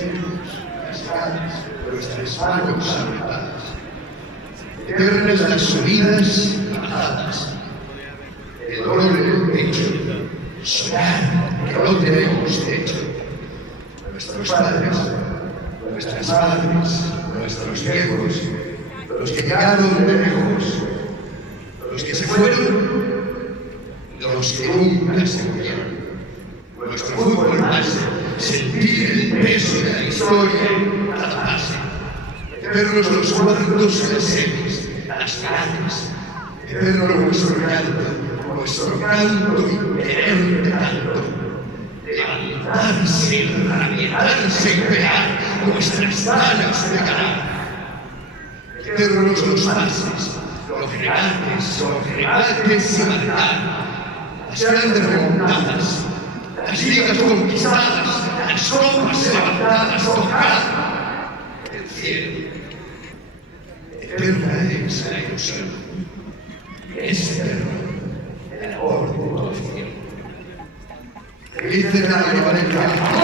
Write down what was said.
dedos, las caras, nuestras manos apretadas. Eternas las subidas y bajadas. El dolor en el pecho, soñar que no tenemos techo. Nuestros padres, nuestras madres, nuestros viejos, los que llegaron de lejos, los que se fueron, los que nunca se murieron. Nuestro fútbol base, sentir el peso de la historia en cada pase. Eternos los cuartos y las semis, las grandes. Eterno nuestro canto inherente canto. Levantarse y rabietarse y pegar nuestras ganas de ganar. Eternos los pases, los regates y marcar. Las grandes remontadas, las ligas conquistadas, las copas levantadas, tocar el cielo. Eterna es la ilusión, es eterno el amor de tu afición. Feliz Navidad, Valencia.